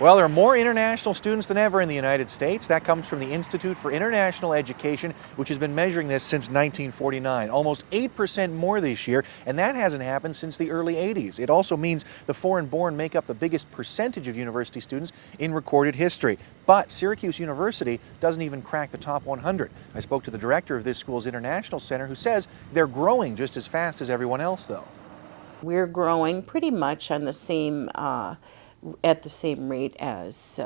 Well, there are more international students than ever in the United States. That comes from the Institute for International Education, which has been measuring this since 1949. Almost 8% more this year, and that hasn't happened since the early 80s. It also means the foreign-born make up the biggest percentage of university students in recorded history. But Syracuse University doesn't even crack the top 100. I spoke to the director of this school's International Center, who says they're growing just as fast as everyone else, though. We're growing pretty much on the same at the same rate as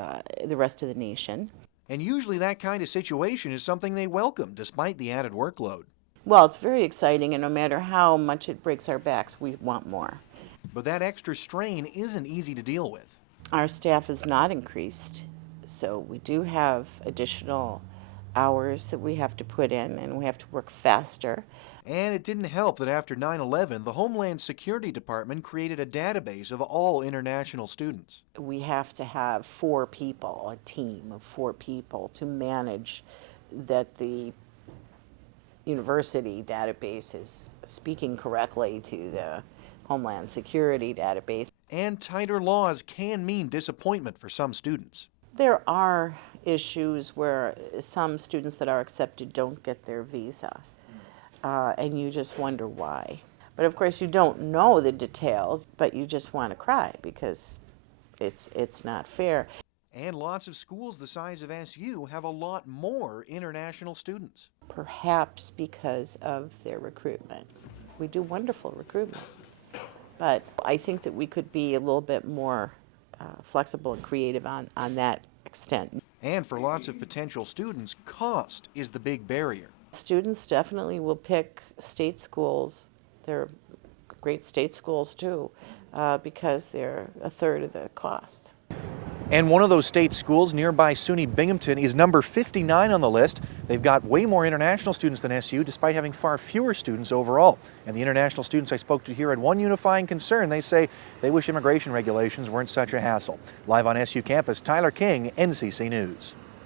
the rest of the nation. And usually that kind of situation is something they welcome, despite the added workload. Well, it's very exciting, and no matter how much it breaks our backs, we want more. But that extra strain isn't easy to deal with. Our staff is not increased, so we do have additional hours that we have to put in, and we have to work faster. And it didn't help that after 9/11, the Homeland Security Department created a database of all international students. We have to have 4 people, a team of 4 people, to manage that the university database is speaking correctly to the Homeland Security database. And tighter laws can mean disappointment for some students. There are issues where some students that are accepted don't get their visa, and you just wonder why. But of course you don't know the details, but you just want to cry because it's not fair. And lots of schools the size of SU have a lot more international students. Perhaps because of their recruitment. We do wonderful recruitment, but I think that we could be a little bit more flexible and creative on that extent. And for lots of potential students, cost is the big barrier. Students definitely will pick state schools. They're great state schools too, because they're a third of the cost. And one of those state schools nearby SUNY Binghamton is number 59 on the list. They've got way more international students than SU, despite having far fewer students overall. And the international students I spoke to here had one unifying concern. They say they wish immigration regulations weren't such a hassle. Live on SU campus, Tyler King, NCC News.